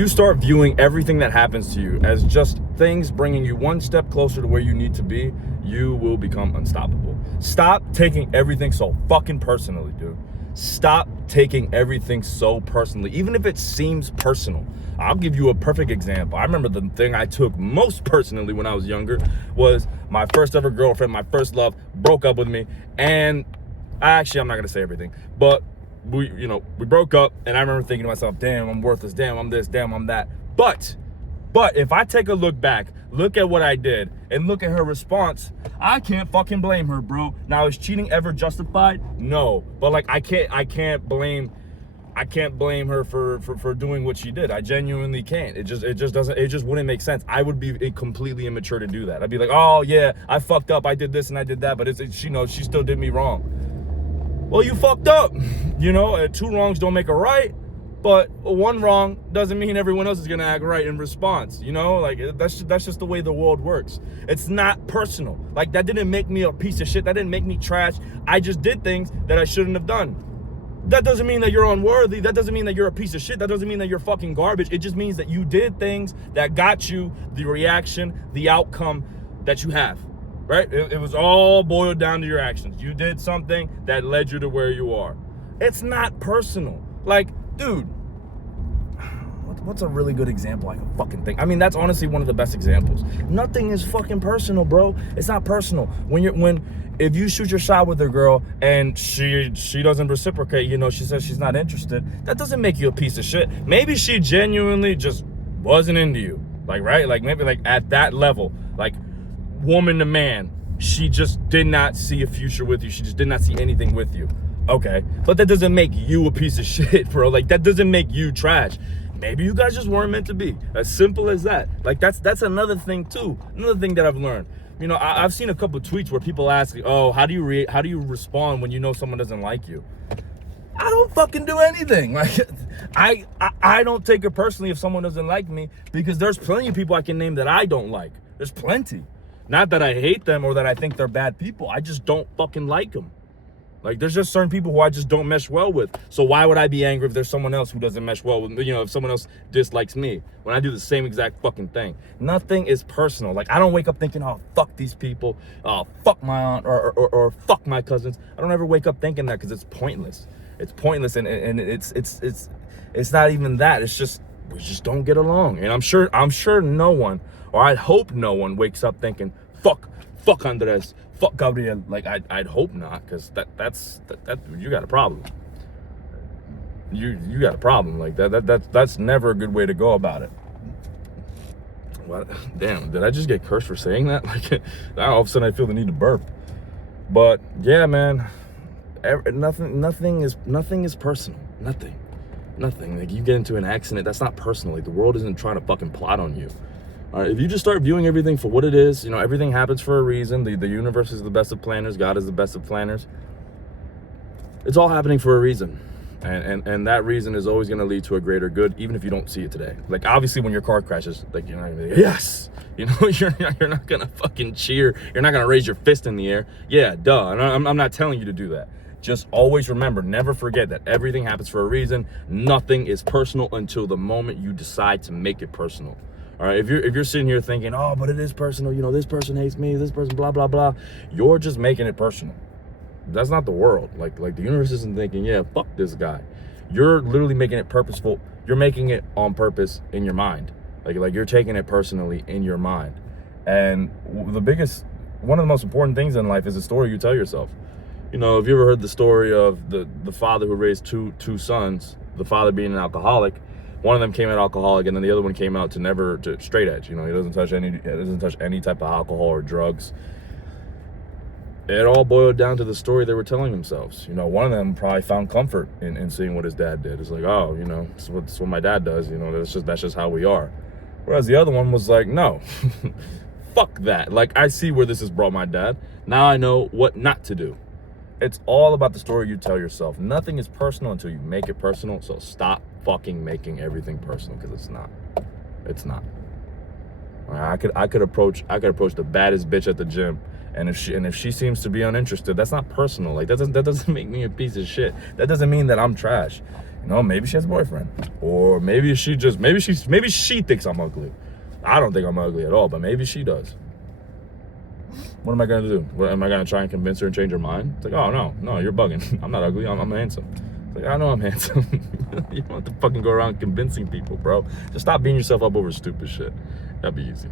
You start viewing everything that happens to you as just things bringing you one step closer to where you need to be, you will become unstoppable. Stop taking everything so fucking personally, dude. Stop taking everything so personally, even if it seems personal. I'll give you a perfect example. I remember the thing I took most personally when I was younger was my first ever girlfriend, my first love, broke up with me. And I'm not gonna say everything, but we broke up, and I remember thinking to myself, damn, I'm worthless, damn, I'm this, damn, I'm that. But if I take a look back, look at what I did, and look at her response, I can't fucking blame her, bro. Now, is cheating ever justified? No. But like, I can't blame her for doing what she did. I genuinely can't. It just wouldn't make sense. I would be completely immature to do that. I'd be like, oh yeah, I fucked up, I did this and I did that, but she knows she still did me wrong. Well, you fucked up. Two wrongs don't make a right, but one wrong doesn't mean everyone else is gonna act right in response. Like that's just the way the world works. It's not personal. Like, that didn't make me a piece of shit. That didn't make me trash. I just did things that I shouldn't have done. That doesn't mean that you're unworthy. That doesn't mean that you're a piece of shit. That doesn't mean that you're fucking garbage. It just means that you did things that got you the reaction, the outcome that you have. Right? It was all boiled down to your actions. You did something that led you to where you are. It's not personal. Like, dude, what's a really good example I can fucking think? I mean, that's honestly one of the best examples. Nothing is fucking personal, bro. It's not personal. If you shoot your shot with a girl and she doesn't reciprocate, she says she's not interested, that doesn't make you a piece of shit. Maybe she genuinely just wasn't into you. Like, right? Like, maybe like at that level, like, woman to man, she just did not see a future with you. She just did not see anything with you. Okay, but that doesn't make you a piece of shit, bro. Like, that doesn't make you trash. Maybe you guys just weren't meant to be. As simple as that. Like, that's another thing too. Another thing that I've learned. I've seen a couple of tweets where people ask, oh, how do you respond when you know someone doesn't like you? I don't fucking do anything. Like, I don't take it personally if someone doesn't like me, because there's plenty of people I can name that I don't like. There's plenty. Not that I hate them or that I think they're bad people. I just don't fucking like them. Like, there's just certain people who I just don't mesh well with. So why would I be angry if there's someone else who doesn't mesh well with me? If someone else dislikes me when I do the same exact fucking thing. Nothing is personal. Like, I don't wake up thinking, oh, fuck these people. Oh, fuck my aunt or fuck my cousins. I don't ever wake up thinking that, because it's pointless. It's pointless, and it's not even that. It's just, we just don't get along. And I'm sure no one, or I hope no one, wakes up thinking, fuck Andres, fuck Gabriel. Like, I'd hope not, because that's you got a problem. You got a problem. Like, that's never a good way to go about it. What? Damn, did I just get cursed for saying that? Like, now all of a sudden I feel the need to burp. But yeah, man, nothing is personal. Nothing. Like, you get into an accident, that's not personal. Like, the world isn't trying to fucking plot on you. If you just start viewing everything for what it is, everything happens for a reason. The universe is the best of planners. God is the best of planners. It's all happening for a reason. And that reason is always going to lead to a greater good, even if you don't see it today. Like, obviously, when your car crashes, like, you're not going to be like, yes! You're not going to fucking cheer. You're not going to raise your fist in the air. Yeah, duh. And I'm not telling you to do that. Just always remember, never forget that everything happens for a reason. Nothing is personal until the moment you decide to make it personal. All right, if you're sitting here thinking, oh, but it is personal, this person hates me, this person, blah, blah, blah, you're just making it personal. That's not the world. Like the universe isn't thinking, yeah, fuck this guy. You're literally making it purposeful. You're making it on purpose in your mind. Like you're taking it personally in your mind. And one of the most important things in life is the story you tell yourself. If you ever heard the story of the father who raised two sons, the father being an alcoholic, one of them came out alcoholic, and then the other one came out to straight edge. He doesn't touch any type of alcohol or drugs. It all boiled down to the story they were telling themselves. One of them probably found comfort in seeing what his dad did. It's like, oh, it's what my dad does. That's just how we are. Whereas the other one was like, no, fuck that. Like, I see where this has brought my dad. Now I know what not to do. It's all about the story you tell yourself. Nothing is personal until you make it personal. So stop fucking making everything personal, because it's not. I could approach the baddest bitch at the gym, and if she seems to be uninterested, that's not personal. Like, that doesn't make me a piece of shit. That doesn't mean that I'm trash. You know, maybe she has a boyfriend, or maybe she thinks I'm ugly. I don't think I'm ugly at all, but maybe she does. What am I gonna do? Am I gonna try and convince her and change her mind? It's like, oh no, you're bugging. I'm not ugly. I'm handsome. It's like, I know I'm handsome. You don't have to fucking go around convincing people, bro. Just stop beating yourself up over stupid shit. That'd be easy.